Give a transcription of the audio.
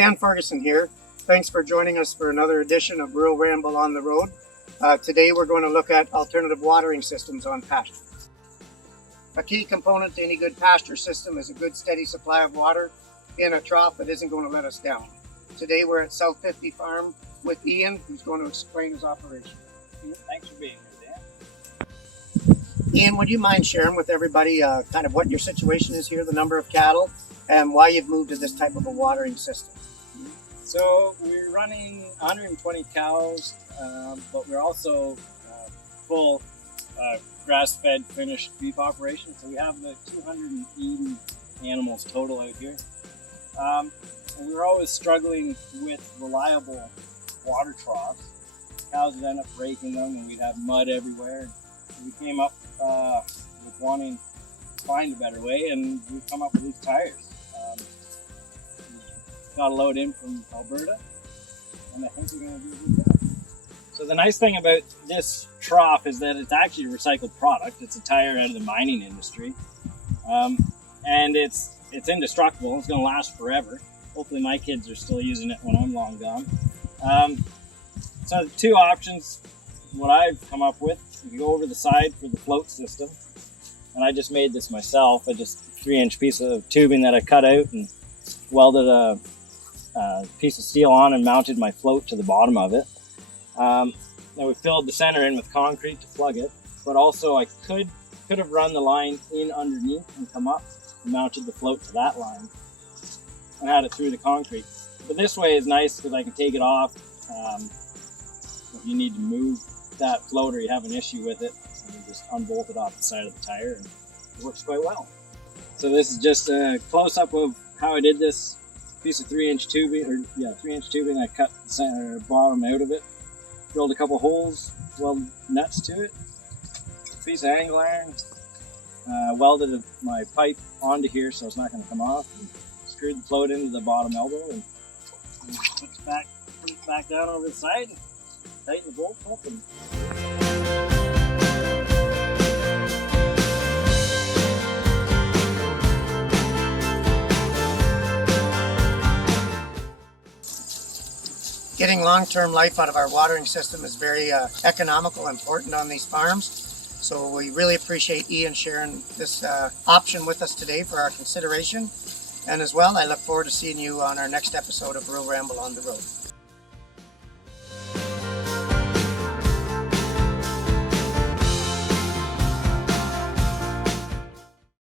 Dan Ferguson here. Thanks for joining us for another edition of Rural Ramble on the Road. Today we're going to look at alternative watering systems on pasture. A key component to any good pasture system is a good steady supply of water in a trough that isn't going to let us down. Today we're at South 50 Farm with Ian, who's going to explain his operation. Thanks for being here, Dan. Ian, would you mind sharing with everybody kind of what your situation is here, the number of cattle, and why you've moved to this type of a watering system? So we're running 120 cows, but we're also full grass-fed finished beef operation. So we have about 280 animals total out here. And we were always struggling with reliable water troughs. Cows would end up breaking them and we'd have mud everywhere. So we came up with wanting to find a better way, and we've come up with these tires. Got a load in from Alberta, and I think we're going to do a good job. So the nice thing about this trough is that it's actually a recycled product. It's a tire out of the mining industry, and it's indestructible. It's going to last forever. Hopefully my kids are still using it when I'm long gone. So the two options, what I've come up with, you go over the side for the float system, and I just made this myself. I just 3-inch piece of tubing that I cut out and welded a piece of steel on and mounted my float to the bottom of it. Then we filled the center in with concrete to plug it, but also I could have run the line in underneath and come up and mounted the float to that line and had it through the concrete. But this way is nice because I can take it off if you need to move that float or you have an issue with it. So you just unbolt it off the side of the tire and it works quite well. So this is just a close-up of how I did this piece of 3-inch tubing, 3-inch tubing. I cut the center bottom out of it, drilled a couple holes, welded nuts to it, piece of angle iron, welded my pipe onto here so it's not going to come off, and screwed the float into the bottom elbow and put it back down over the side, and tighten the bolt up. And Getting long-term life out of our watering system is very economical and important on these farms. So we really appreciate Ian sharing this option with us today for our consideration. And as well, I look forward to seeing you on our next episode of Rural Ramble on the Road.